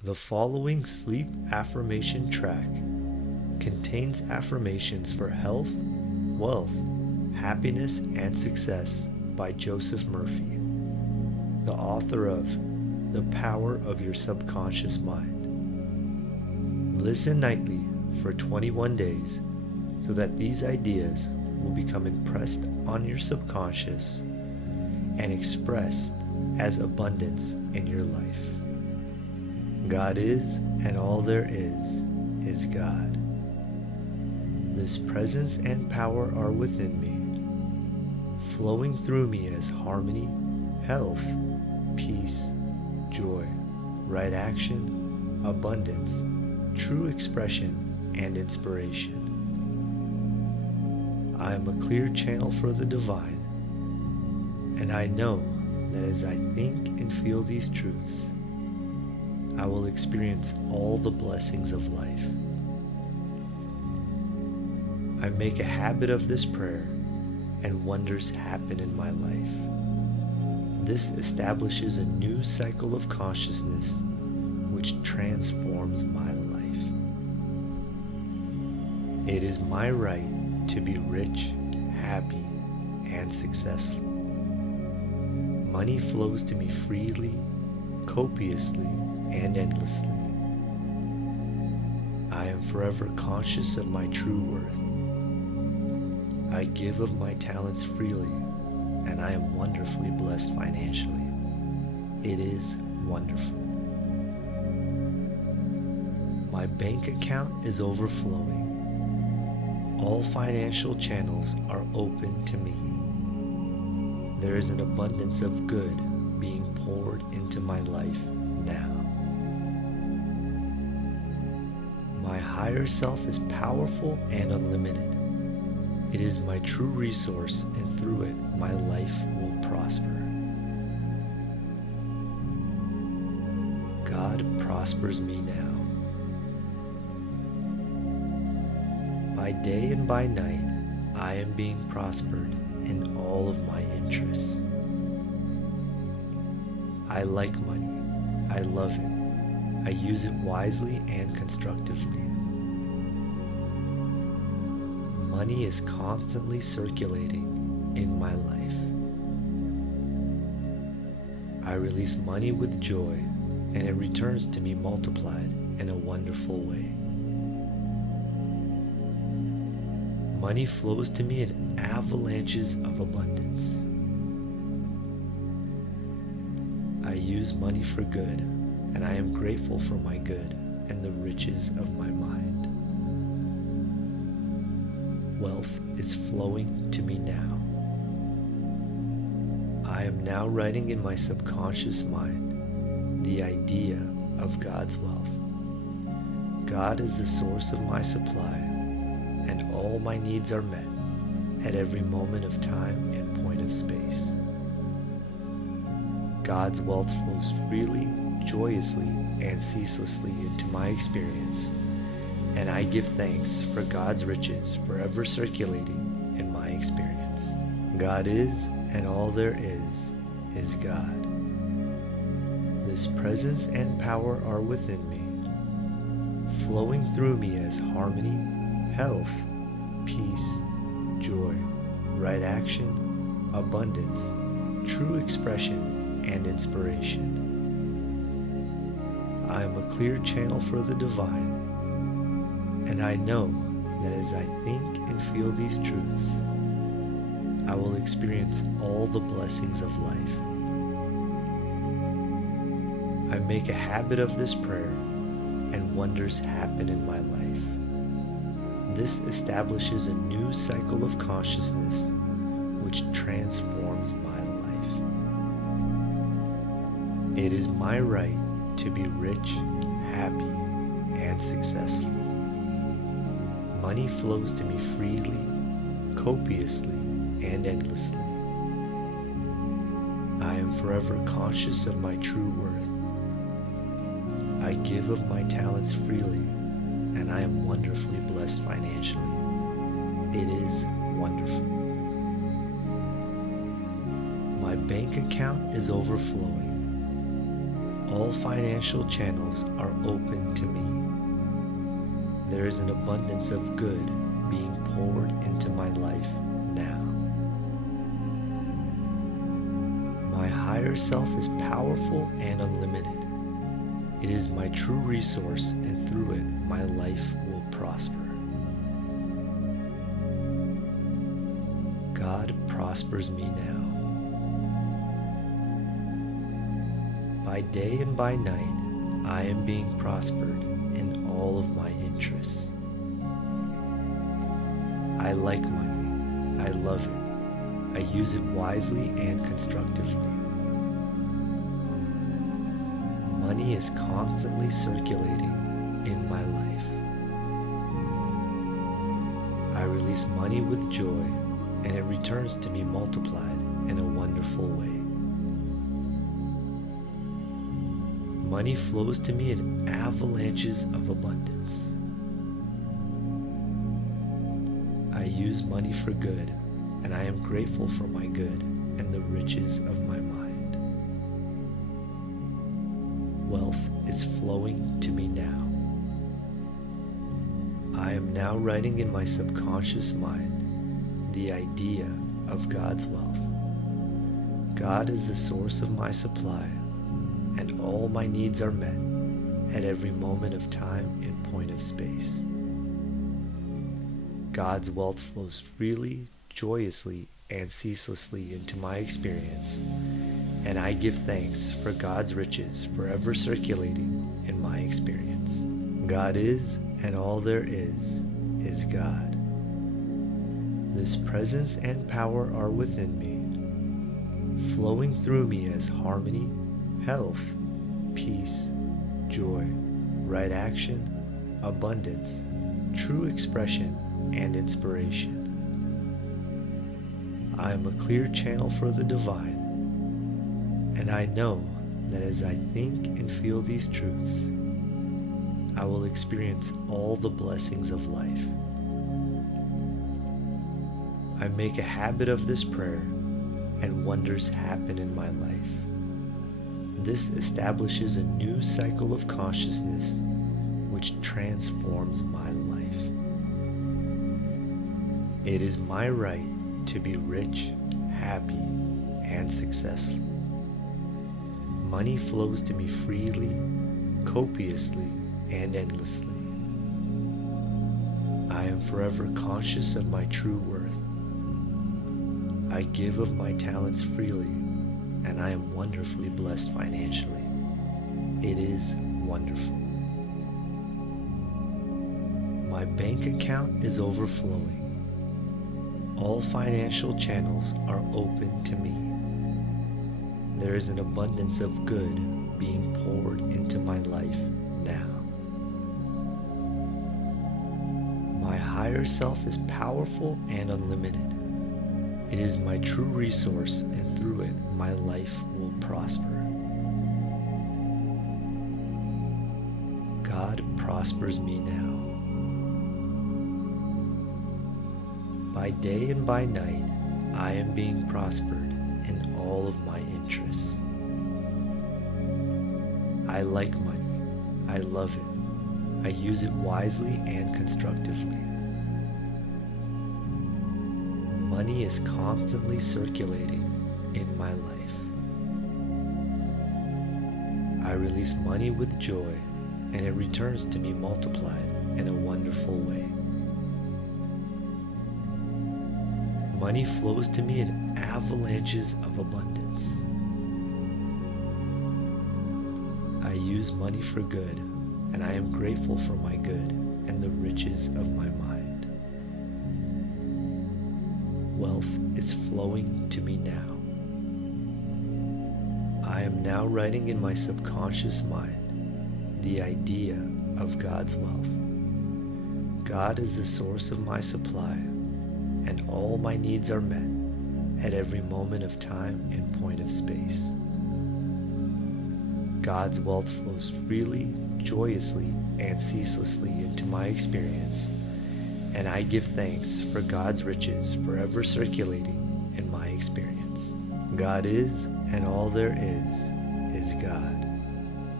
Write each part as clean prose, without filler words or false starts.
The following sleep affirmation track contains affirmations for health, wealth, happiness, and success by Joseph Murphy, the author of The Power of Your Subconscious Mind. Listen nightly for 21 days so that these ideas will become impressed on your subconscious and expressed as abundance in your life. God is, and all there is God. This presence and power are within me, flowing through me as harmony, health, peace, joy, right action, abundance, true expression, and inspiration. I am a clear channel for the divine, and I know that as I think and feel these truths, I will experience all the blessings of life. I make a habit of this prayer, and wonders happen in my life. This establishes a new cycle of consciousness which transforms my life. It is my right to be rich, happy, and successful. Money flows to me freely, copiously, and endlessly. I am forever conscious of my true worth. I give of my talents freely, and I am wonderfully blessed financially. It is wonderful. My bank account is overflowing. All financial channels are open to me. There is an abundance of good being poured into my life now. My higher self is powerful and unlimited. It is my true resource, and through it, my life will prosper. God prospers me now. By day and by night, I am being prospered in all of my interests. I like money. I love it. I use it wisely and constructively. Money is constantly circulating in my life. I release money with joy, and it returns to me multiplied in a wonderful way. Money flows to me in avalanches of abundance. I use money for good, and I am grateful for my good and the riches of my mind. Wealth is flowing to me now. I am now writing in my subconscious mind the idea of God's wealth. God is the source of my supply, and all my needs are met at every moment of time and point of space. God's wealth flows freely, joyously, and ceaselessly into my experience, and I give thanks for God's riches forever circulating in my experience. God is, and all there is God. This presence and power are within me, flowing through me as harmony, health, peace, joy, right action, abundance, true expression, and inspiration. I am a clear channel for the divine, and I know that as I think and feel these truths, I will experience all the blessings of life. I make a habit of this prayer, and wonders happen in my life. This establishes a new cycle of consciousness which transforms my life. It is my right to be rich, happy, and successful. Money flows to me freely, copiously, and endlessly. I am forever conscious of my true worth. I give of my talents freely, and I am wonderfully blessed financially. It is wonderful. My bank account is overflowing. All financial channels are open to me. There is an abundance of good being poured into my life now. My higher self is powerful and unlimited. It is my true resource, and through it, my life will prosper. God prospers me now. By day and by night, I am being prospered in all of my interests. I like money. I love it. I use it wisely and constructively. Money is constantly circulating in my life. I release money with joy, and it returns to me multiplied in a wonderful way. Money flows to me in avalanches of abundance. I use money for good, and I am grateful for my good and the riches of my mind. Wealth is flowing to me now. I am now writing in my subconscious mind the idea of God's wealth. God is the source of my supply, and all my needs are met at every moment of time and point of space. God's wealth flows freely, joyously, and ceaselessly into my experience, and I give thanks for God's riches forever circulating in my experience. God is, and all there is God. This presence and power are within me, flowing through me as harmony, health, peace, joy, right action, abundance, true expression, and inspiration. I am a clear channel for the divine, and I know that as I think and feel these truths, I will experience all the blessings of life. I make a habit of this prayer, and wonders happen in my life. This establishes a new cycle of consciousness which transforms my life. It is my right to be rich, happy, and successful. Money flows to me freely, copiously, and endlessly. I am forever conscious of my true worth. I give of my talents freely, and I am wonderfully blessed financially. It is wonderful. My bank account is overflowing. All financial channels are open to me. There is an abundance of good being poured into my life now. My higher self is powerful and unlimited. It is my true resource, and through it, my life will prosper. God prospers me now. By day and by night, I am being prospered in all of my interests. I like money. I love it. I use it wisely and constructively. Money is constantly circulating in my life. I release money with joy, and it returns to me multiplied in a wonderful way. Money flows to me in avalanches of abundance. I use money for good, and I am grateful for my good and the riches of my mind. Wealth is flowing to me now. I am now writing in my subconscious mind the idea of God's wealth. God is the source of my supply, and all my needs are met at every moment of time and point of space. God's wealth flows freely, joyously, and ceaselessly into my experience, and I give thanks for God's riches forever circulating in my experience. God is, and all there is God.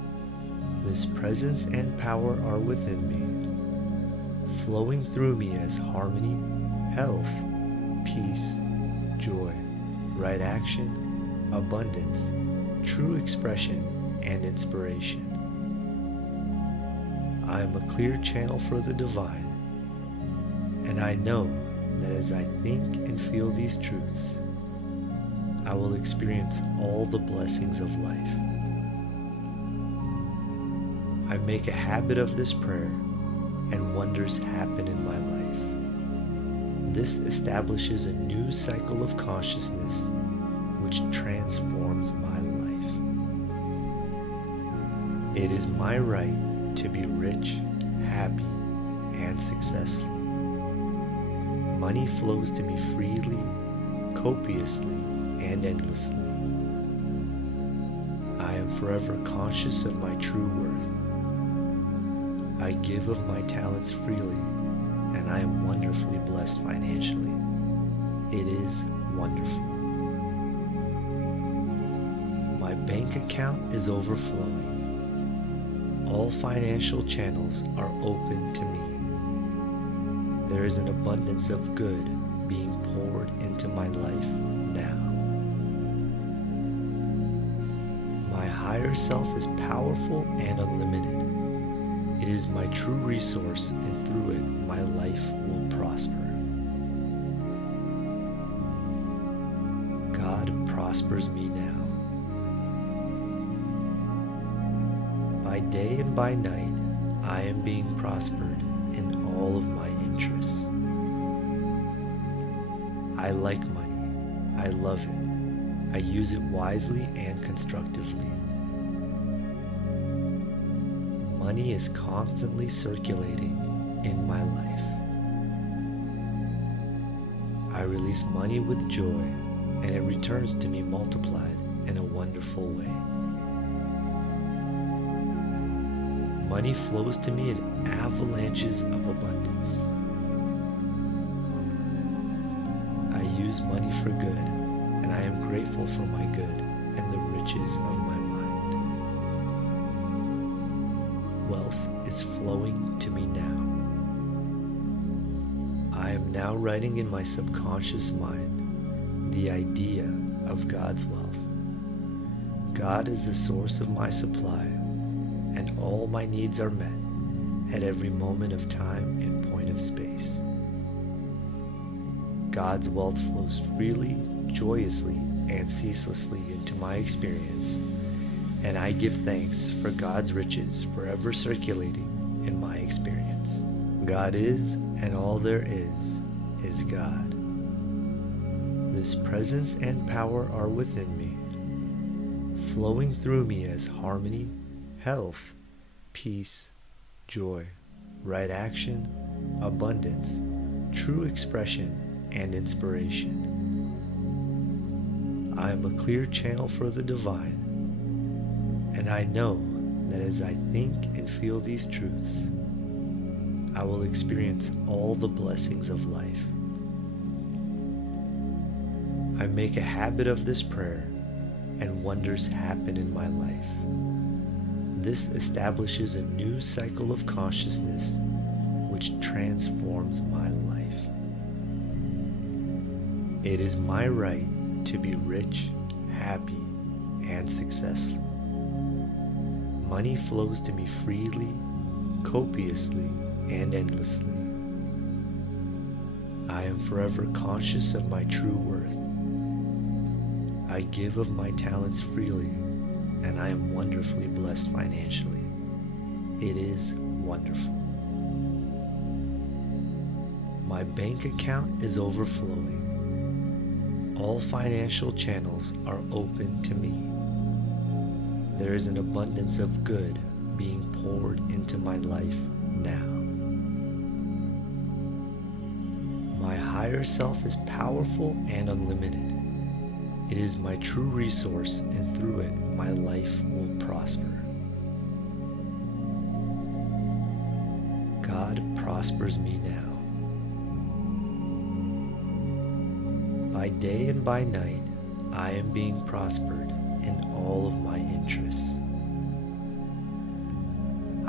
This presence and power are within me, flowing through me as harmony, health, peace, joy, right action, abundance, true expression, and inspiration. I am a clear channel for the divine, and I know that as I think and feel these truths, I will experience all the blessings of life. I make a habit of this prayer, and wonders happen in my life. This establishes a new cycle of consciousness which transforms my life. It is my right to be rich, happy, and successful. Money flows to me freely, copiously, and endlessly. I am forever conscious of my true worth. I give of my talents freely, and I am wonderfully blessed financially. It is wonderful. My bank account is overflowing. All financial channels are open to me. There is an abundance of good being poured into my life now. My higher self is powerful and unlimited. It is my true resource, and through it, my life will prosper. God prospers me now. By day and by night, I am being prospered in all of my interests. I like money. I love it. I use it wisely and constructively. Money is constantly circulating in my life. I release money with joy, and it returns to me multiplied in a wonderful way. Money flows to me in avalanches of abundance. I use money for good, and I am grateful for my good and the riches of my mind. Wealth is flowing to me now. I am now writing in my subconscious mind the idea of God's wealth. God is the source of my supply, and all my needs are met at every moment of time and point of space. God's wealth flows freely, joyously, and ceaselessly into my experience, and I give thanks for God's riches forever circulating in my experience. God is, and all there is God. This presence and power are within me, flowing through me as harmony, health, peace, joy, right action, abundance, true expression, and inspiration. I am a clear channel for the divine, and I know that as I think and feel these truths, I will experience all the blessings of life. I make a habit of this prayer, and wonders happen in my life. This establishes a new cycle of consciousness which transforms my life. It is my right to be rich, happy, and successful. Money flows to me freely, copiously, and endlessly. I am forever conscious of my true worth. I give of my talents freely, and I am wonderfully blessed financially. It is wonderful. My bank account is overflowing. All financial channels are open to me. There is an abundance of good being poured into my life now. My higher self is powerful and unlimited. It is my true resource, and through it, my life will prosper. God prospers me now. By day and by night, I am being prospered in all of my interests.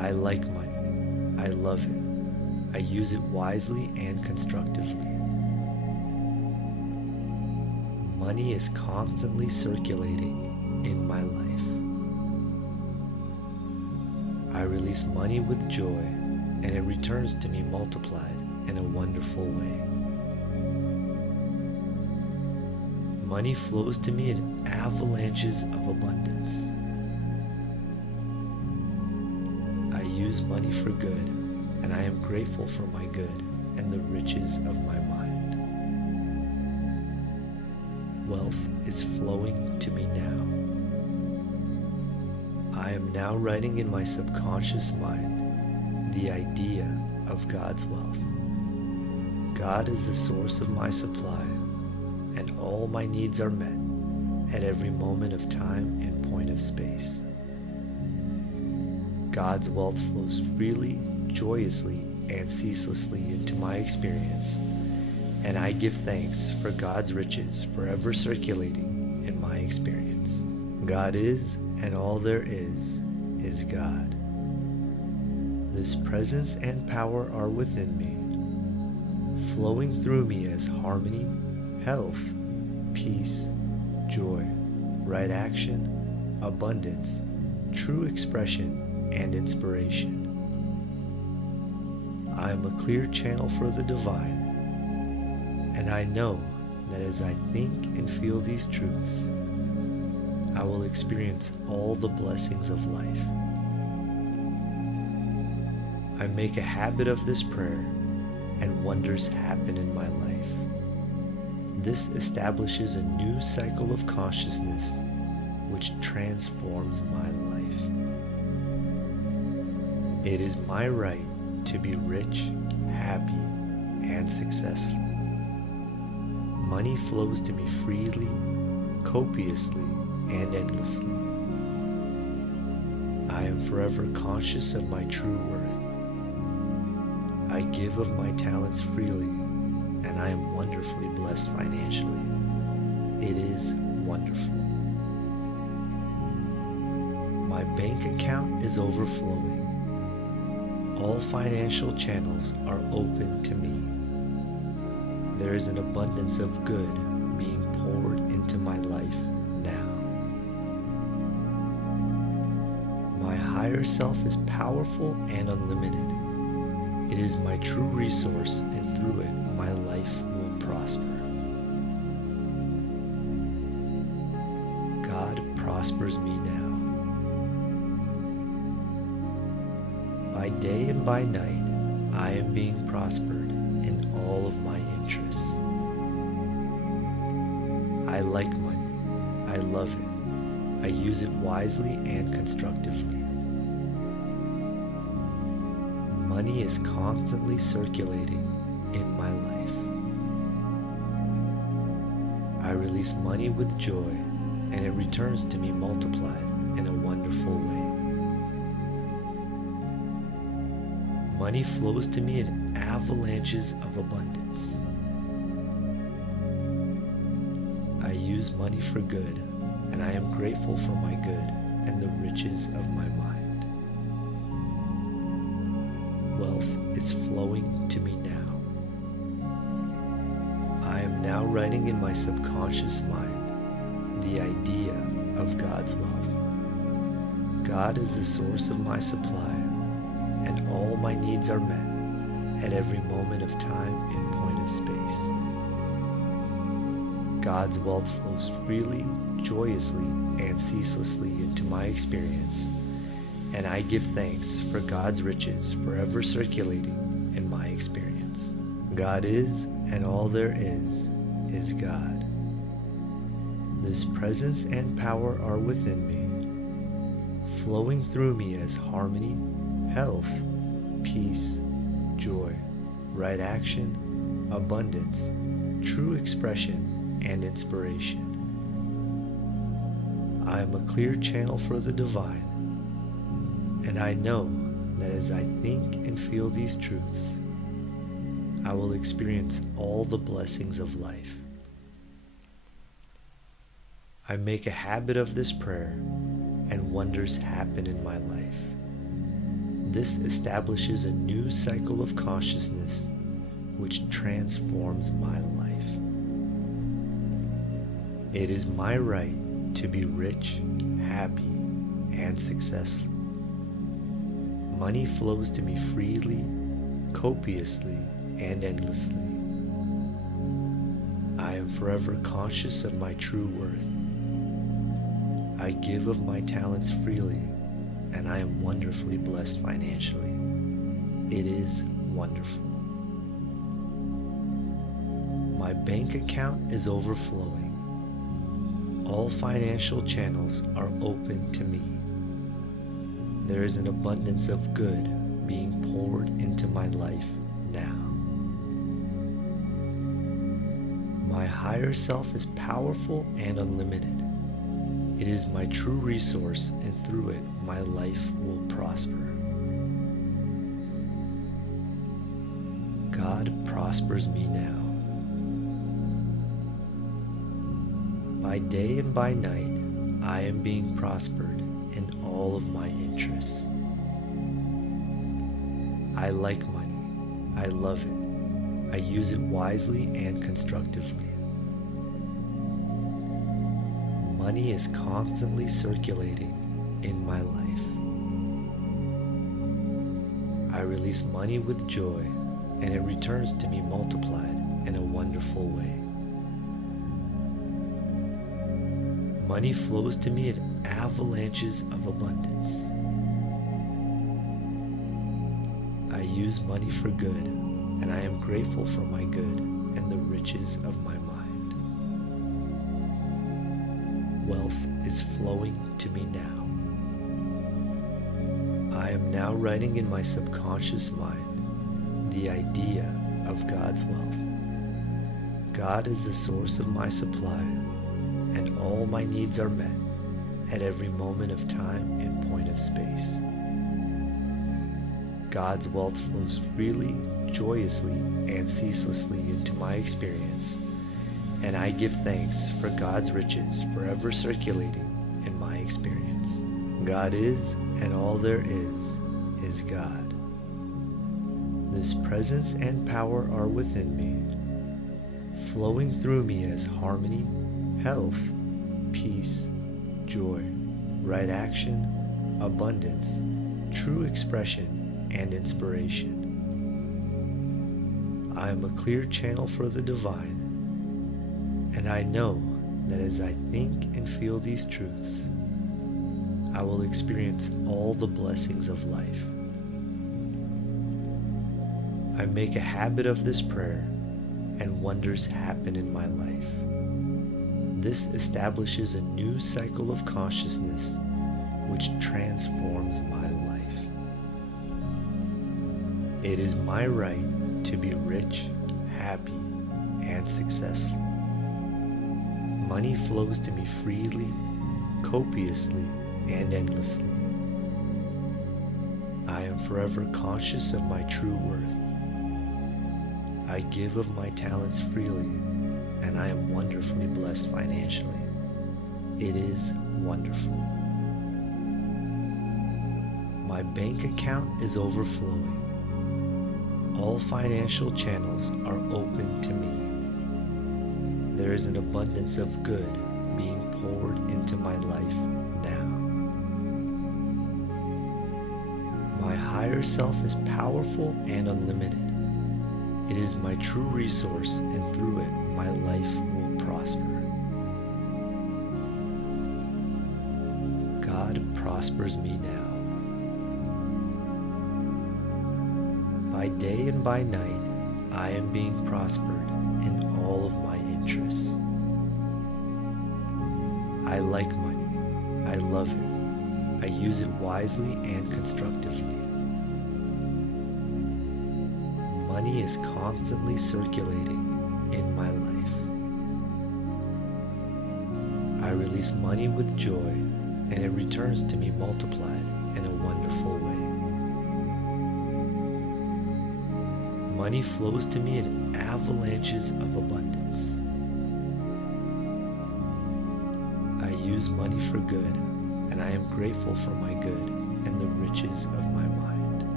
I like money. I love it. I use it wisely and constructively. Money is constantly circulating in my life. I release money with joy, and it returns to me multiplied in a wonderful way. Money flows to me in avalanches of abundance. I use money for good, and I am grateful for my good and the riches of my mind. Wealth is flowing to me now. I am now writing in my subconscious mind the idea of God's wealth. God is the source of my supply, and all my needs are met at every moment of time and point of space. God's wealth flows freely, joyously, and ceaselessly into my experience, and I give thanks for God's riches forever circulating in my experience. God is, and all there is God. This presence and power are within me, flowing through me as harmony, health, peace, joy, right action, abundance, true expression, and inspiration. I am a clear channel for the divine, and I know that as I think and feel these truths, I will experience all the blessings of life. I make a habit of this prayer, and wonders happen in my life. This establishes a new cycle of consciousness which transforms my life. It is my right to be rich, happy, and successful. Money flows to me freely, copiously, and endlessly. I am forever conscious of my true worth. I give of my talents freely, and I am wonderfully blessed financially. It is wonderful. My bank account is overflowing. All financial channels are open to me. There is an abundance of good being poured into my life now. My higher self is powerful and unlimited. It is my true resource, and through it, my life will prosper. God prospers me now. By day and by night, I am being prospered in all of my interests. I like money. I love it. I use it wisely and constructively. Money is constantly circulating in my life. I release money with joy, and it returns to me multiplied in a wonderful way. Money flows to me in avalanches of abundance. I use money for good, and I am grateful for my good and the riches of my mind. Wealth is flowing to me now. I am now writing in my subconscious mind the idea of God's wealth. God is the source of my supply, and all my needs are met at every moment of time and point of space. God's wealth flows freely, joyously, and ceaselessly into my experience, and I give thanks for God's riches forever circulating in my experience. God is, and all there is God. This presence and power are within me, flowing through me as harmony, health, peace, joy, right action, abundance, true expression, and inspiration. I am a clear channel for the divine, and I know that as I think and feel these truths, I will experience all the blessings of life. I make a habit of this prayer, and wonders happen in my life. This establishes a new cycle of consciousness which transforms my life. It is my right to be rich, happy, and successful. Money flows to me freely, copiously, and endlessly. I am forever conscious of my true worth. I give of my talents freely, and I am wonderfully blessed financially. It is wonderful. My bank account is overflowing. All financial channels are open to me. There is an abundance of good being poured into my life now. My higher self is powerful and unlimited. It is my true resource, and through it, my life will prosper. God prospers me now. By day and by night, I am being prospered in all of my interests. I like money. I love it. I use it wisely and constructively. Money is constantly circulating in my life. I release money with joy, and it returns to me multiplied in a wonderful way. Money flows to me in avalanches of abundance. I use money for good, and I am grateful for my good and the riches of my mind. Wealth is flowing to me now. I am now writing in my subconscious mind the idea of God's wealth. God is the source of my supply, and all my needs are met at every moment of time and point of space. God's wealth flows freely, joyously, and ceaselessly into my experience, and I give thanks for God's riches forever circulating in my experience. God is, and all there is God. This presence and power are within me, flowing through me as harmony, health, peace, joy, right action, abundance, true expression, and inspiration. I am a clear channel for the divine, and I know that as I think and feel these truths, I will experience all the blessings of life. I make a habit of this prayer, and wonders happen in my life. This establishes a new cycle of consciousness which transforms my life. It is my right to be rich, happy, and successful. Money flows to me freely, copiously, and endlessly. I am forever conscious of my true worth. I give of my talents freely, and I am wonderfully blessed financially. It is wonderful. My bank account is overflowing. All financial channels are open to me. There is an abundance of good being poured into my life now. My higher self is powerful and unlimited. It is my true resource, and through it, my life will prosper. God prospers me now. By day and by night, I am being prospered in all of my interests. I like money. I love it. I use it wisely and constructively. Money is constantly circulating in my life. I release money with joy, and it returns to me multiplied in a wonderful way. Money flows to me in avalanches of abundance. I use money for good, and I am grateful for my good and the riches of my mind.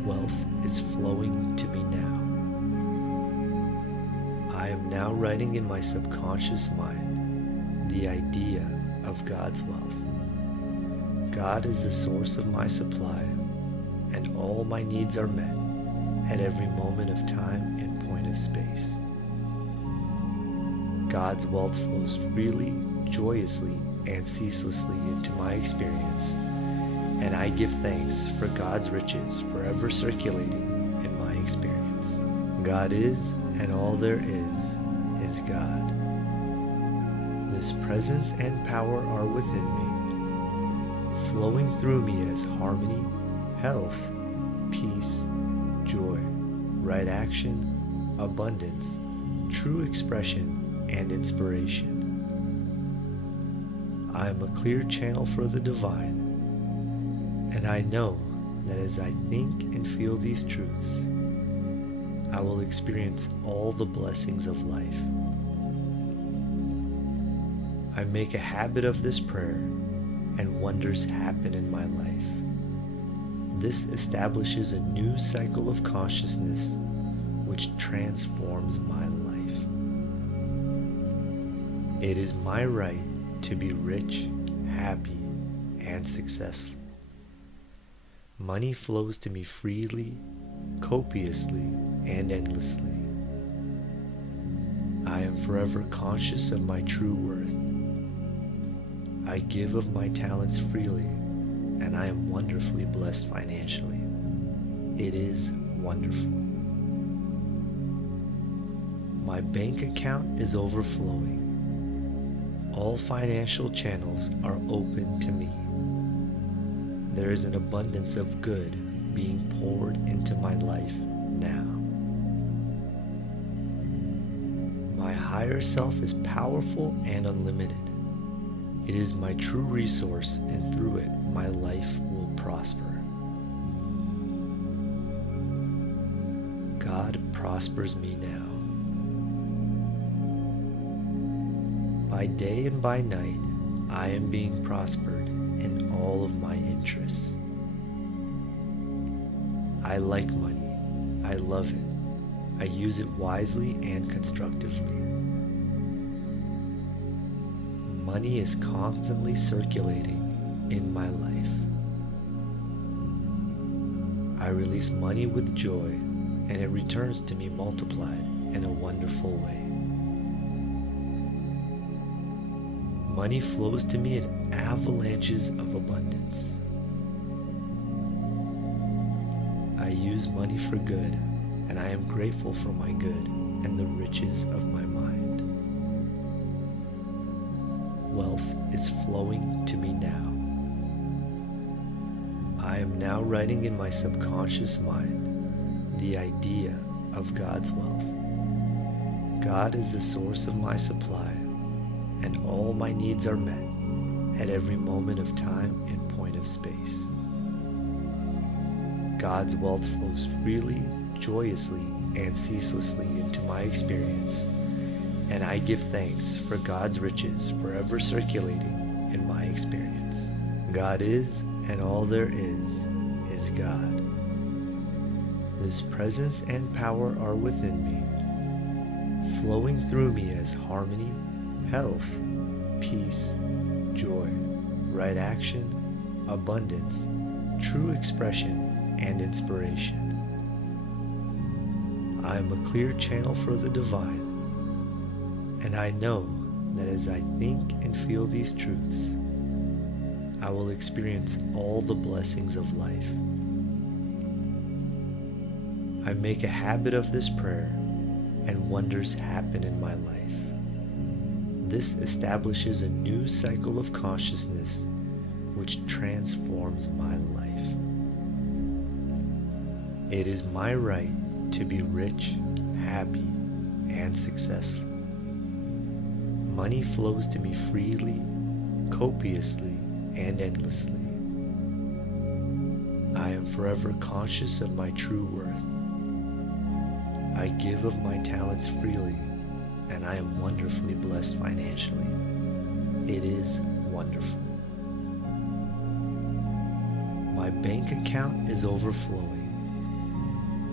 Wealth is flowing to me now. I am now writing in my subconscious mind the idea of God's wealth. God is the source of my supply, and all my needs are met at every moment of time and point of space. God's wealth flows freely, joyously, and ceaselessly into my experience, and I give thanks for God's riches forever circulating in my experience. God is, and all there is God. This presence and power are within me, flowing through me as harmony, health, peace, joy, right action, abundance, true expression, and inspiration. I am a clear channel for the divine, and I know that as I think and feel these truths, I will experience all the blessings of life. I make a habit of this prayer, and wonders happen in my life. This establishes a new cycle of consciousness which transforms my life. It is my right to be rich, happy, and successful. Money flows to me freely, copiously, and endlessly. I am forever conscious of my true worth. I give of my talents freely, and I am wonderfully blessed financially. It is wonderful. My bank account is overflowing. All financial channels are open to me. There is an abundance of good being poured into my life now. My higher self is powerful and unlimited. It is my true resource, and through it, my life will prosper. God prospers me now. By day and by night, I am being prospered in all of my interests. I like money. I love it. I use it wisely and constructively. Money is constantly circulating in my life. I release money with joy, and it returns to me multiplied in a wonderful way. Money flows to me in avalanches of abundance. I use money for good, and I am grateful for my good and the riches of my mind. Wealth is flowing to me now. I am now writing in my subconscious mind the idea of God's wealth. God is the source of my supply, and all my needs are met at every moment of time and point of space. God's wealth flows freely, joyously, and ceaselessly into my experience, and I give thanks for God's riches forever circulating in my experience. God is, and all there is God. This presence and power are within me, flowing through me as harmony, health, peace, joy, right action, abundance, true expression, and inspiration. I am a clear channel for the divine, and I know that as I think and feel these truths, I will experience all the blessings of life. I make a habit of this prayer, and wonders happen in my life. This establishes a new cycle of consciousness which transforms my life. It is my right to be rich, happy, and successful. Money flows to me freely, copiously, and endlessly. I am forever conscious of my true worth. I give of my talents freely, and I am wonderfully blessed financially. It is wonderful. My bank account is overflowing.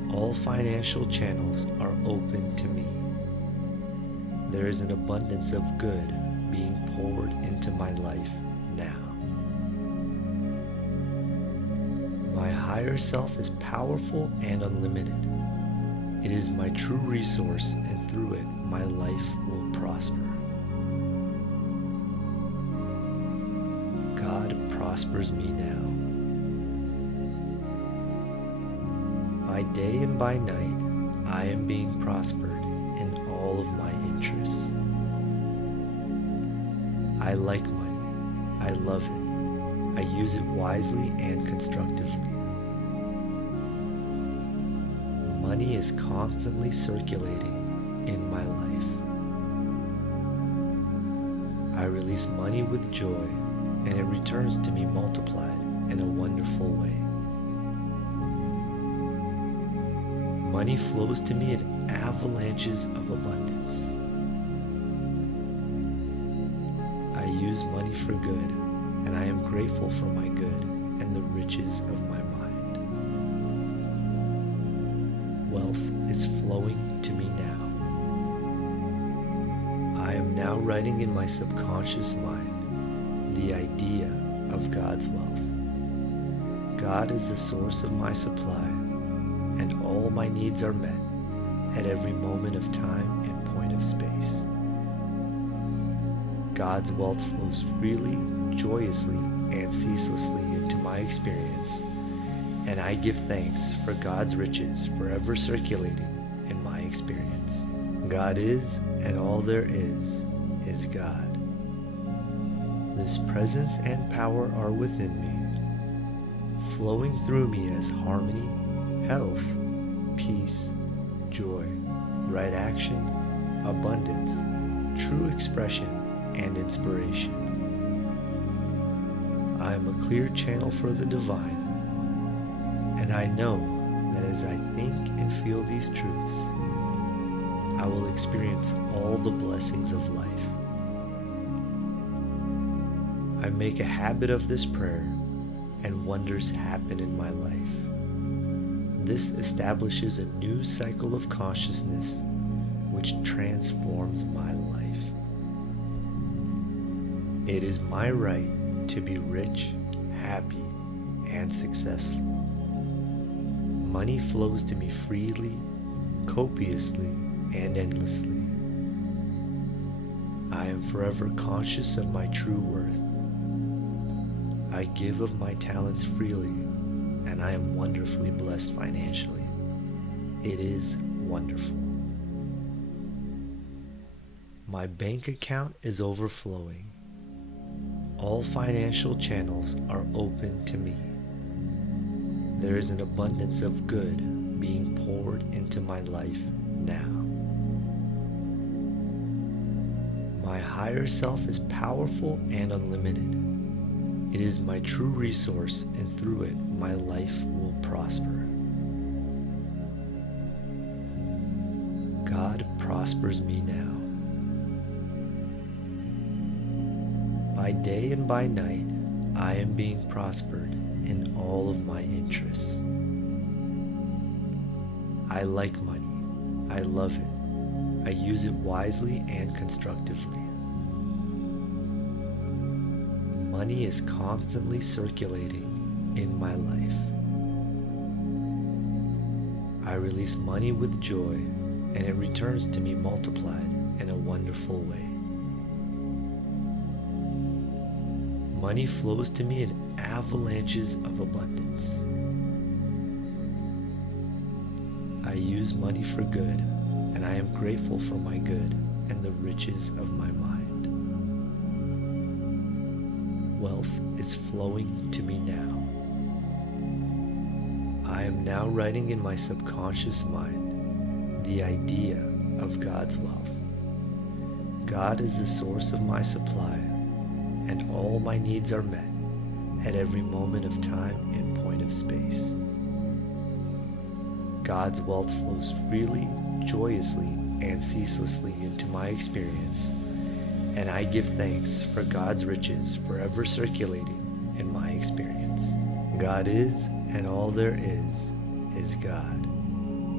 All financial channels are open to me. There is an abundance of good being poured into my life now. My higher self is powerful and unlimited. It is my true resource, and through it, my life will prosper. God prospers me now. By day and by night, I am being prospered in all of my interests. I like money. I love it. I use it wisely and constructively. Money is constantly circulating in my life. I release money with joy, and it returns to me multiplied in a wonderful way. Money flows to me in avalanches of abundance. I use money for good, and I am grateful for my good and the riches of my mind. Wealth is flowing to me now. I am now writing in my subconscious mind the idea of God's wealth. God is the source of my supply, and all my needs are met at every moment of time and point of space. God's wealth flows freely, joyously, and ceaselessly into my experience, and I give thanks for God's riches forever circulating in my experience. God is, and all there is God. This presence and power are within me, flowing through me as harmony, health, peace, joy, right action, abundance, true expression, and inspiration. I am a clear channel for the divine, and I know that as I think and feel these truths, I will experience all the blessings of life. I make a habit of this prayer, and wonders happen in my life. This establishes a new cycle of consciousness which transforms my life. It is my right to be rich, happy, and successful. Money flows to me freely, copiously, and endlessly. I am forever conscious of my true worth. I give of my talents freely, and I am wonderfully blessed financially. It is wonderful. My bank account is overflowing. All financial channels are open to me. There is an abundance of good being poured into my life now. My higher self is powerful and unlimited. It is my true resource, and through it, my life will prosper. God prospers me now. By day and by night, I am being prospered in all of my interests. I like money. I love it. I use it wisely and constructively. Money is constantly circulating in my life. I release money with joy, and it returns to me multiplied in a wonderful way. Money flows to me in avalanches of abundance. I use money for good, and I am grateful for my good and the riches of my mind. Wealth is flowing to me now. I am now writing in my subconscious mind the idea of God's wealth. God is the source of my supply, and all my needs are met at every moment of time and point of space. God's wealth flows freely, joyously, and ceaselessly into my experience, and I give thanks for God's riches forever circulating in my experience. God is, and all there is God.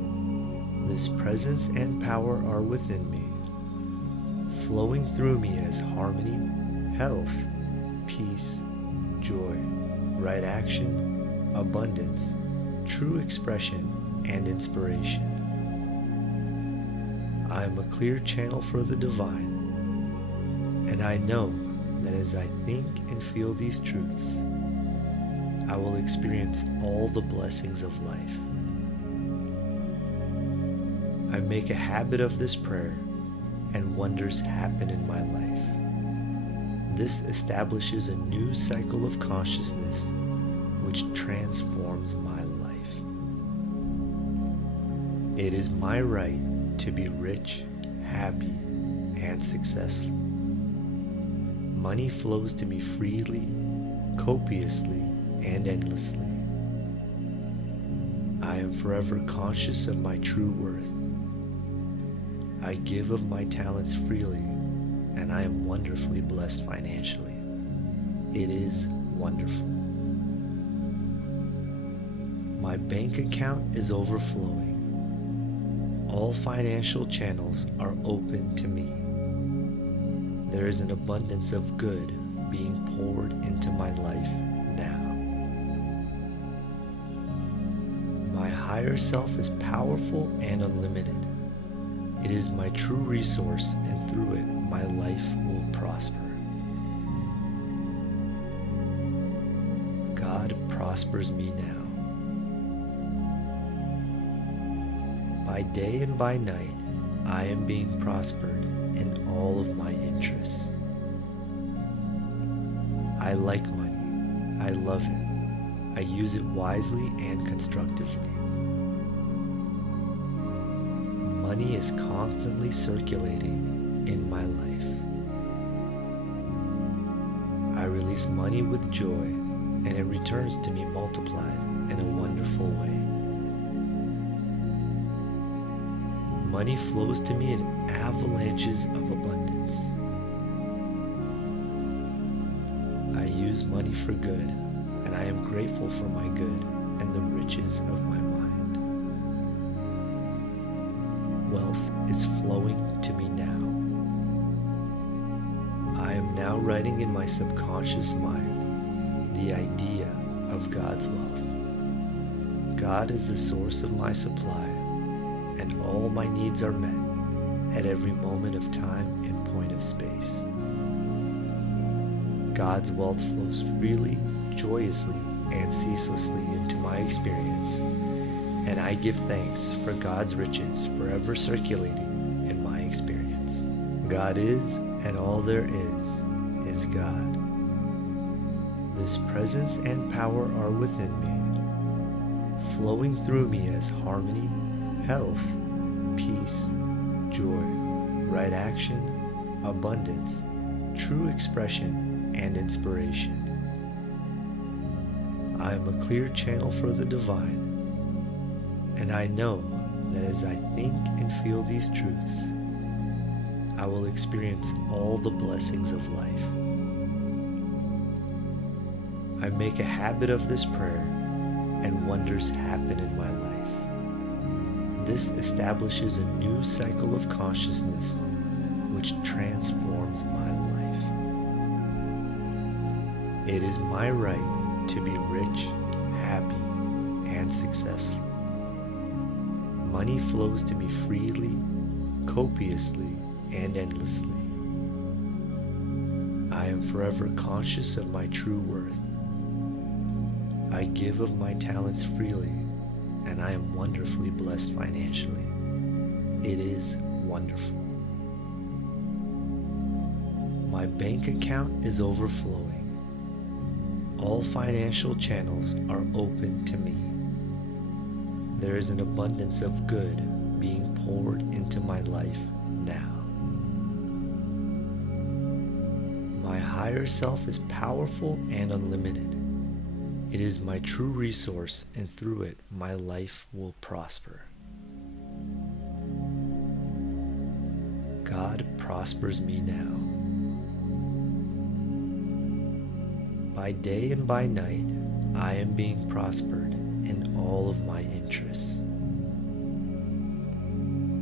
This presence and power are within me, flowing through me as harmony, health, peace, joy, right action, abundance, true expression, and inspiration. I am a clear channel for the divine, and I know that as I think and feel these truths, I will experience all the blessings of life. I make a habit of this prayer, and wonders happen in my life. This establishes a new cycle of consciousness which transforms my life. It is my right to be rich, happy, and successful. Money flows to me freely, copiously, and endlessly. I am forever conscious of my true worth. I give of my talents freely, and I am wonderfully blessed financially. It is wonderful. My bank account is overflowing. All financial channels are open to me. There is an abundance of good being poured into my life now. My higher self is powerful and unlimited. It is my true resource, and through it, my life will prosper. God prospers me now. By day and by night, I am being prospered in all of my interests. I like money. I love it. I use it wisely and constructively. Money is constantly circulating in my life. I release money with joy, and it returns to me multiplied in a wonderful way. Money flows to me in avalanches of abundance. I use money for good, and I am grateful for my good and the riches of my mind. Wealth is flowing to me now. I am now writing in my subconscious mind the idea of God's wealth. God is the source of my supply, and all my needs are met at every moment of time and point of space. God's wealth flows freely, joyously, and ceaselessly into my experience, and I give thanks for God's riches forever circulating in my experience. God is, and all there is God. This presence and power are within me, flowing through me as harmony, health, peace, joy, right action, abundance, true expression, and inspiration. I am a clear channel for the divine, and I know that as I think and feel these truths, I will experience all the blessings of life. I make a habit of this prayer, and wonders happen in my life. This establishes a new cycle of consciousness which transforms my life. It is my right to be rich, happy, and successful. Money flows to me freely, copiously, and endlessly. I am forever conscious of my true worth. I give of my talents freely, and I am wonderfully blessed financially. It is wonderful. My bank account is overflowing. All financial channels are open to me. There is an abundance of good being poured into my life now. My higher self is powerful and unlimited. It is my true resource, and through it, my life will prosper. God prospers me now. By day and by night, I am being prospered in all of my interests.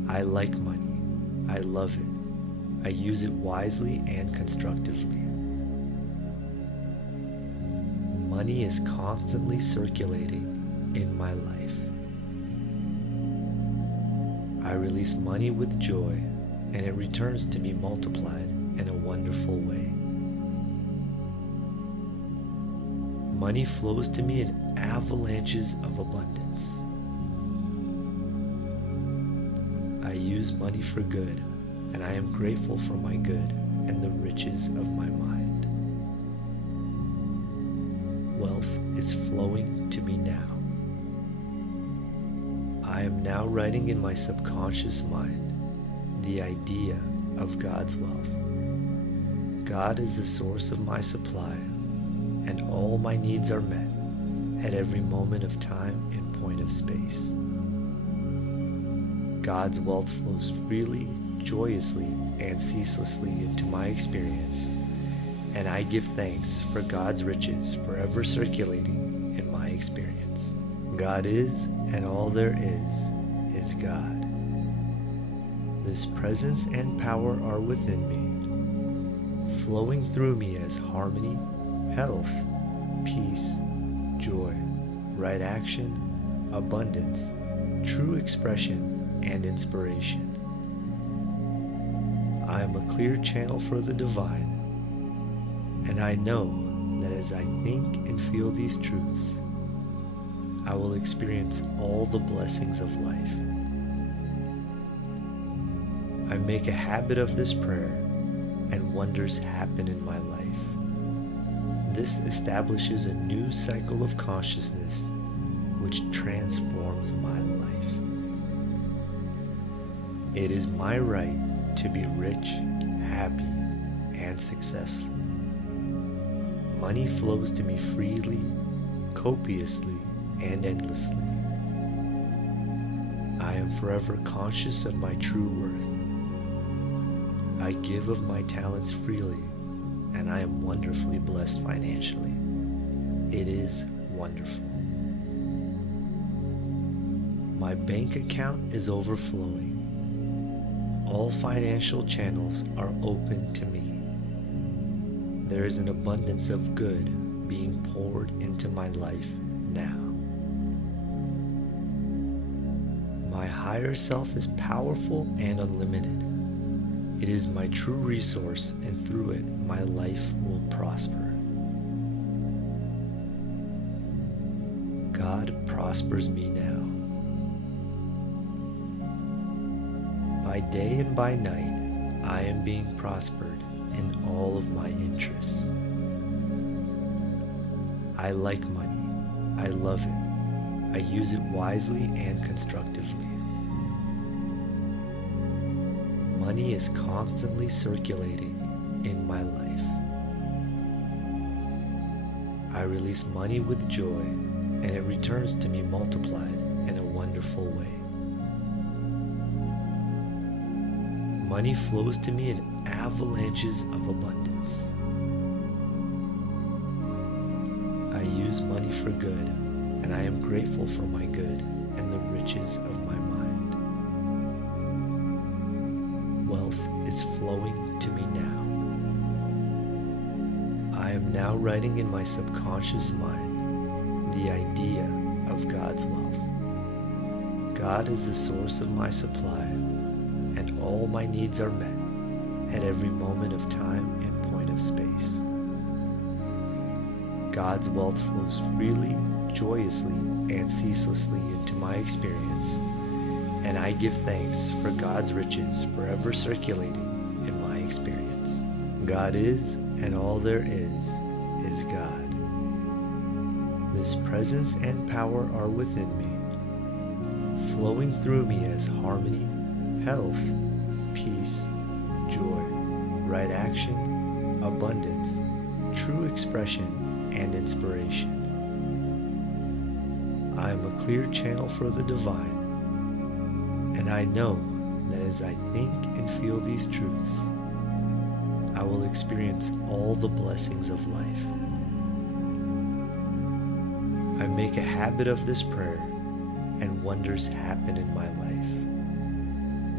I like money. I love it. I use it wisely and constructively. Money is constantly circulating in my life. I release money with joy, and it returns to me multiplied in a wonderful way. Money flows to me in avalanches of abundance. I use money for good, and I am grateful for my good and the riches of my mind. Wealth is flowing to me now. I am now writing in my subconscious mind the idea of God's wealth. God is the source of my supply, and all my needs are met at every moment of time and point of space. God's wealth flows freely, joyously, and ceaselessly into my experience, and I give thanks for God's riches forever circulating in my experience. God is, and all there is God. This presence and power are within me, flowing through me as harmony, health, peace, joy, right action, abundance, true expression, and inspiration. I am a clear channel for the divine, and I know that as I think and feel these truths, I will experience all the blessings of life. I make a habit of this prayer, and wonders happen in my life. This establishes a new cycle of consciousness which transforms my life. It is my right to be rich, happy, and successful. Money flows to me freely, copiously, and endlessly. I am forever conscious of my true worth. I give of my talents freely, and I am wonderfully blessed financially. It is wonderful. My bank account is overflowing. All financial channels are open to me. There is an abundance of good being poured into my life now. My higher self is powerful and unlimited. It is my true resource, and through it, my life will prosper. God prospers me now. By day and by night, I am being prospered in all of my interests. I like money. I love it. I use it wisely and constructively. Money is constantly circulating in my life. I release money with joy, and it returns to me multiplied in a wonderful way. Money flows to me in avalanches of abundance. I use money for good, and I am grateful for my good and the riches of my mind. Wealth is flowing to me now. I am now writing in my subconscious mind the idea of God's wealth. God is the source of my supply, and all my needs are met at every moment of time and point of space. God's wealth flows freely, joyously, and ceaselessly into my experience, and I give thanks for God's riches forever circulating in my experience. God is, and all there is God. This presence and power are within me, flowing through me as harmony, health, peace, joy, right action, abundance, true expression, and inspiration. I am a clear channel for the divine, and I know that as I think and feel these truths, I will experience all the blessings of life. I make a habit of this prayer, and wonders happen in my life.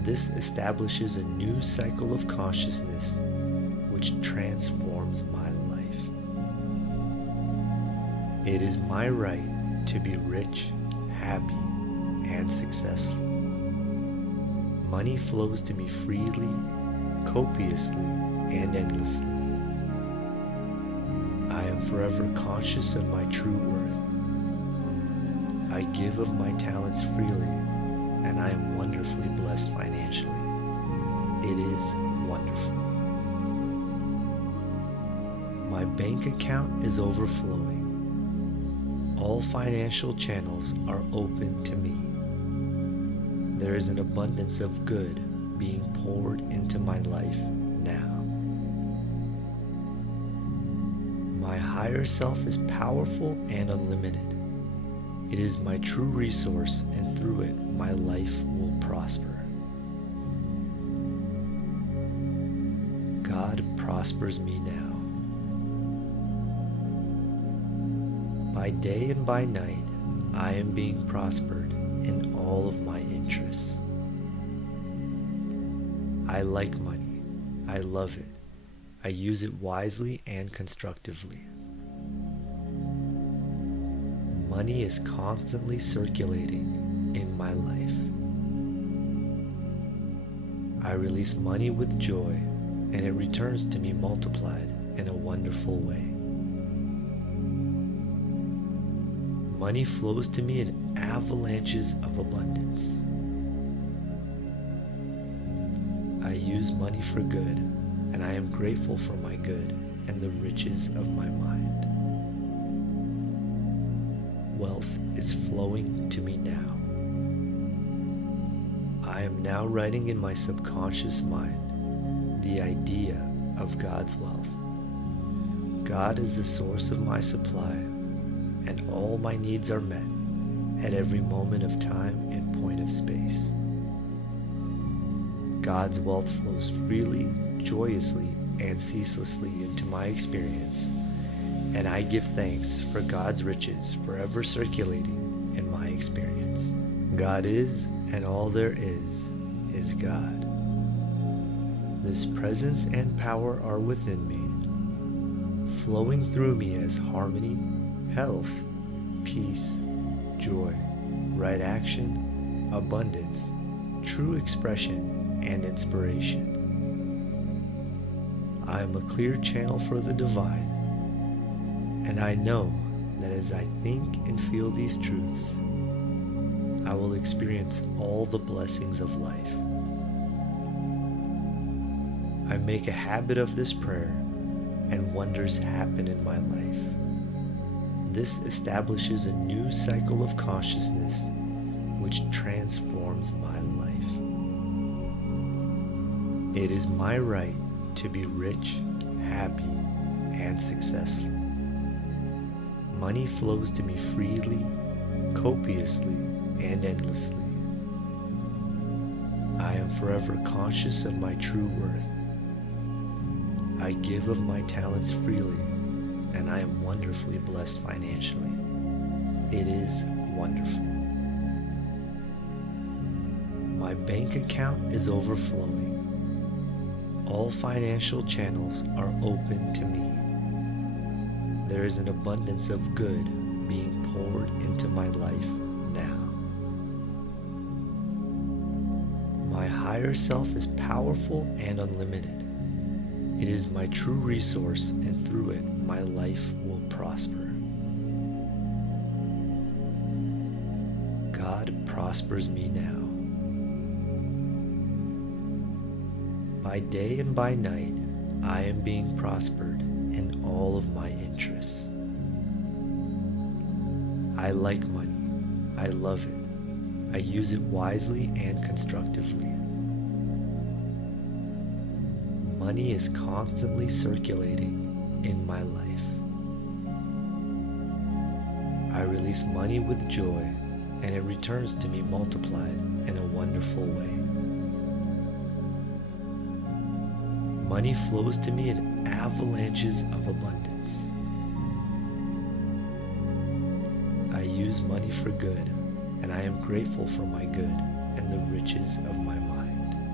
This establishes a new cycle of consciousness which transforms my life. It is my right to be rich, happy, and successful. Money flows to me freely, copiously, and endlessly. I am forever conscious of my true worth. I give of my talents freely, and I am wonderfully blessed financially. It is wonderful. My bank account is overflowing. All financial channels are open to me. There is an abundance of good being poured into my life now. My higher self is powerful and unlimited. It is my true resource, and through it, my life will prosper. God prospers me now. By day and by night, I am being prospered in all of my interests. I like money. I love it. I use it wisely and constructively. Money is constantly circulating in my life. I release money with joy, and it returns to me multiplied in a wonderful way. Money flows to me in avalanches of abundance. I use money for good, and I am grateful for my good and the riches of my mind. Wealth is flowing to me now. I am now writing in my subconscious mind the idea of God's wealth. God is the source of my supply, and all my needs are met at every moment of time and point of space. God's wealth flows freely, joyously, and ceaselessly into my experience, and I give thanks for God's riches forever circulating in my experience. God is, and all there is God. This presence and power are within me, flowing through me as harmony, health, peace, joy, right action, abundance, true expression, and inspiration. I am a clear channel for the divine, and I know that as I think and feel these truths, I will experience all the blessings of life. I make a habit of this prayer, and wonders happen in my life. This establishes a new cycle of consciousness which transforms my life. It is my right to be rich, happy, and successful. Money flows to me freely, copiously, and endlessly. I am forever conscious of my true worth. I give of my talents freely, and I am wonderfully blessed financially. It is wonderful. My bank account is overflowing. All financial channels are open to me. There is an abundance of good being poured into my life now. My higher self is powerful and unlimited. It is my true resource, and through it, my life will prosper. God prospers me now. By day and by night, I am being prospered in all of my interests. I like money. I love it. I use it wisely and constructively. Money is constantly circulating in my life. I release money with joy, and it returns to me multiplied in a wonderful way. Money flows to me in avalanches of abundance. I use money for good, and I am grateful for my good and the riches of my mind.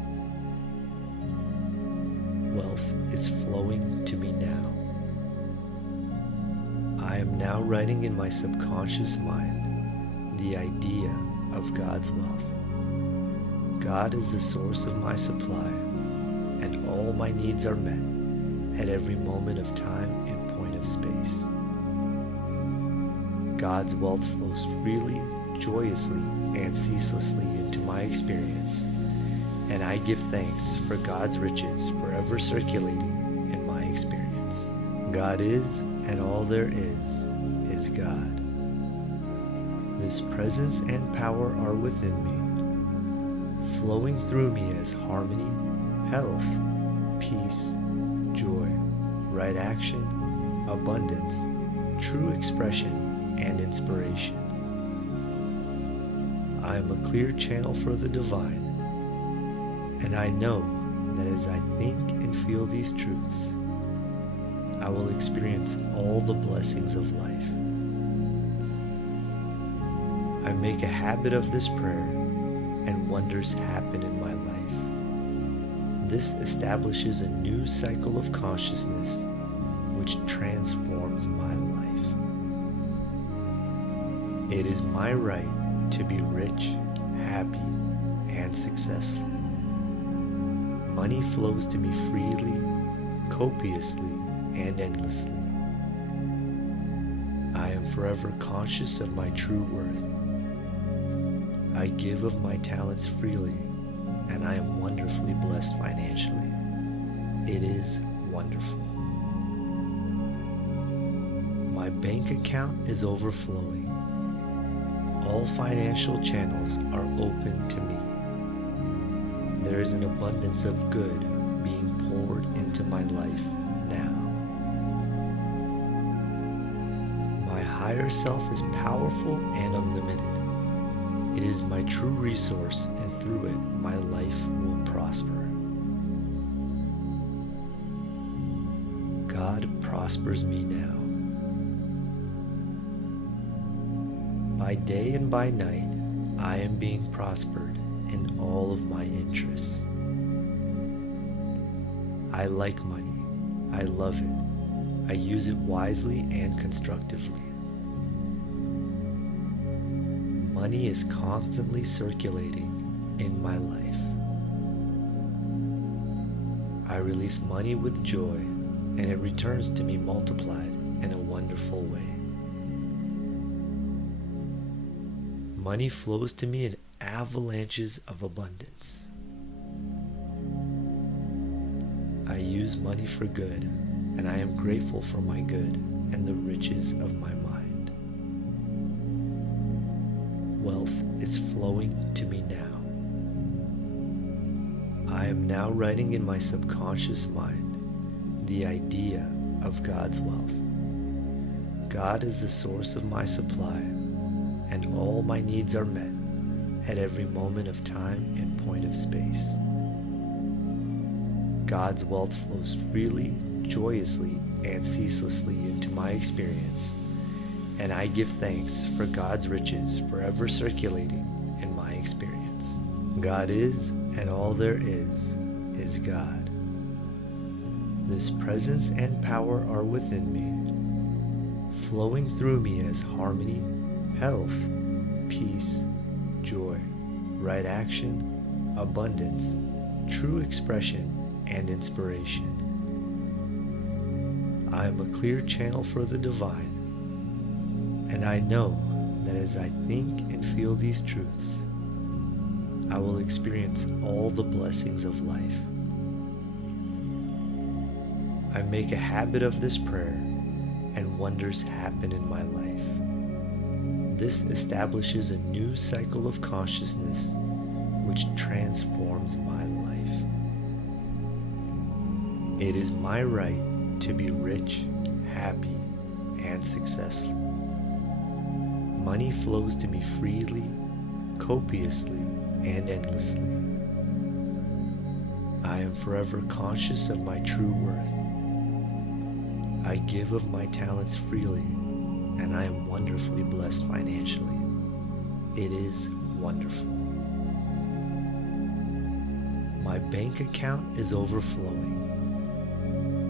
Wealth is flowing to me now. I am now writing in my subconscious mind the idea of God's wealth. God is the source of my supply, and all my needs are met at every moment of time and point of space. God's wealth flows freely, joyously, and ceaselessly into my experience, and I give thanks for God's riches forever circulating in my experience. God is, and all there is God. His presence and power are within me, flowing through me as harmony, health, peace, joy, right action, abundance, true expression, and inspiration. I am a clear channel for the divine, and I know that as I think and feel these truths, I will experience all the blessings of life. I make a habit of this prayer, and wonders happen in my life. This establishes a new cycle of consciousness which transforms my life. It is my right to be rich, happy, and successful. Money flows to me freely, copiously, and endlessly. I am forever conscious of my true worth. I give of my talents freely, and I am wonderfully blessed financially. It is wonderful. My bank account is overflowing. All financial channels are open to me. There is an abundance of good being poured into my life now. My higher self is powerful and unlimited. It is my true resource, and through it, my life will prosper. God prospers me now. By day and by night, I am being prospered in all of my interests. I like money. I love it. I use it wisely and constructively. Money is constantly circulating in my life. I release money with joy, and it returns to me multiplied in a wonderful way. Money flows to me in avalanches of abundance. I use money for good, and I am grateful for my good and the riches of my mind. Wealth is flowing to me now. I am now writing in my subconscious mind the idea of God's wealth. God is the source of my supply, and all my needs are met at every moment of time and point of space. God's wealth flows freely, joyously, and ceaselessly into my experience, and I give thanks for God's riches forever circulating in my experience. God is, and all there is God. His presence and power are within me, flowing through me as harmony, health, peace, joy, right action, abundance, true expression, and inspiration. I am a clear channel for the divine, and I know that as I think and feel these truths, I will experience all the blessings of life. I make a habit of this prayer, and wonders happen in my life. This establishes a new cycle of consciousness which transforms my life. It is my right to be rich, happy, and successful. Money flows to me freely, copiously, and endlessly. I am forever conscious of my true worth. I give of my talents freely, and I am wonderfully blessed financially. It is wonderful. My bank account is overflowing.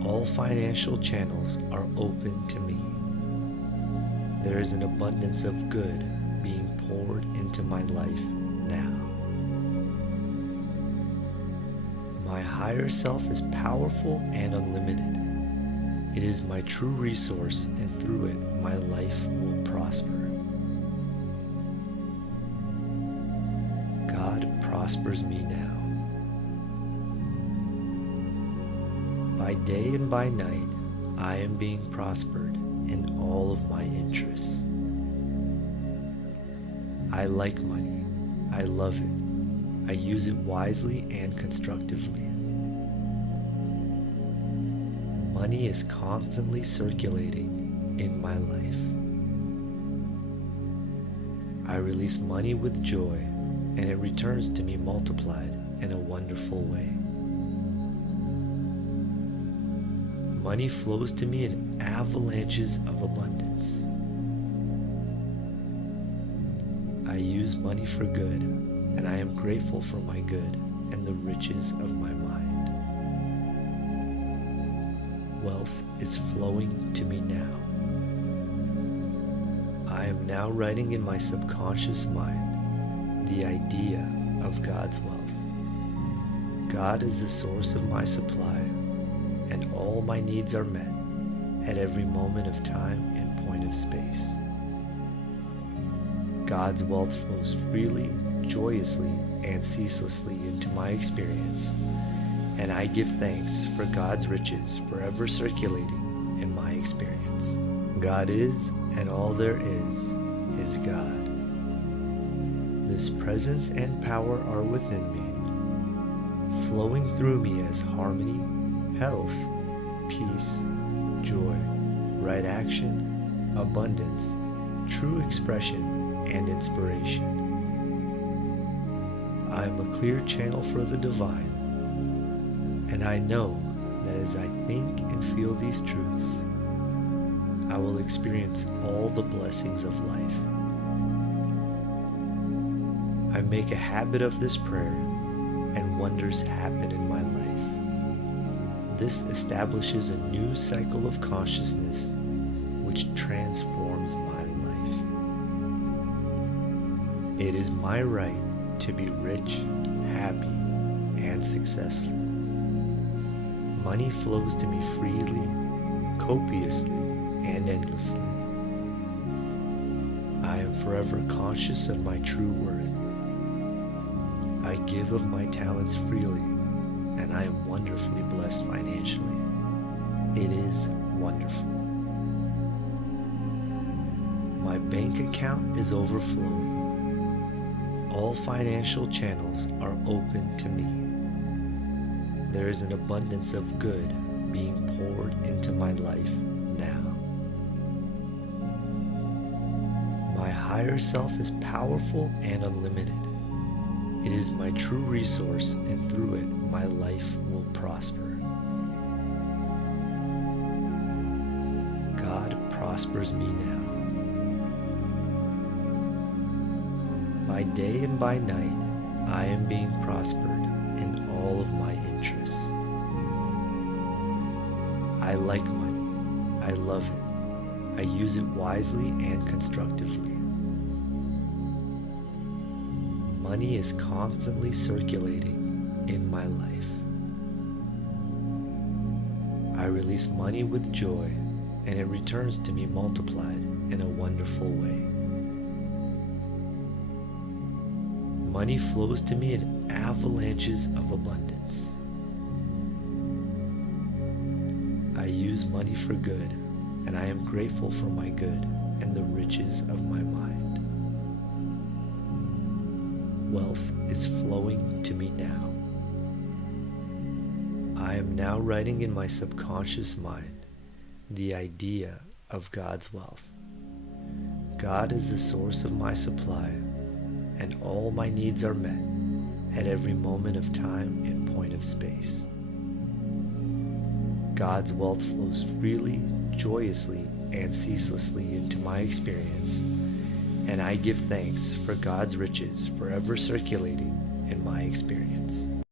All financial channels are open to me. There is an abundance of good being poured into my life now. My higher self is powerful and unlimited. It is my true resource, and through it, my life will prosper. God prospers me now. By day and by night, I am being prospered in all of my interests. I like money. I love it. I use it wisely and constructively. Money is constantly circulating in my life. I release money with joy, and it returns to me multiplied in a wonderful way. Money flows to me in avalanches of abundance. I use money for good, and I am grateful for my good and the riches of my mind. Wealth is flowing to me now. I am now writing in my subconscious mind the idea of God's wealth. God is the source of my supply, and all my needs are met at every moment of time and point of space. God's wealth flows freely, joyously, and ceaselessly into my experience, and I give thanks for God's riches forever circulating in my experience. God is, and all there is God. This presence and power are within me, flowing through me as harmony, health, peace, joy, right action, abundance, true expression, and inspiration. I am a clear channel for the divine, and I know that as I think and feel these truths, I will experience all the blessings of life. I make a habit of this prayer, and wonders happen in my life. This establishes a new cycle of consciousness which transforms my life. It is my right to be rich, happy, and successful. Money flows to me freely, copiously, and endlessly. I am forever conscious of my true worth. I give of my talents freely, and I am wonderfully blessed financially. It is wonderful. My bank account is overflowing. All financial channels are open to me. There is an abundance of good being poured into my life now. My higher self is powerful and unlimited. It is my true resource, and through it, my life will prosper. God prospers me now. By day and by night, I am being prospered in all of my interests. I like money. I love it. I use it wisely and constructively. Money is constantly circulating in my life. I release money with joy, and it returns to me multiplied in a wonderful way. Money flows to me in avalanches of abundance. I use money for good, and I am grateful for my good and the riches of my mind. Wealth is flowing to me now. I am now writing in my subconscious mind the idea of God's wealth. God is the source of my supply, and all my needs are met at every moment of time and point of space. God's wealth flows freely, joyously, and ceaselessly into my experience, and I give thanks for God's riches forever circulating in my experience.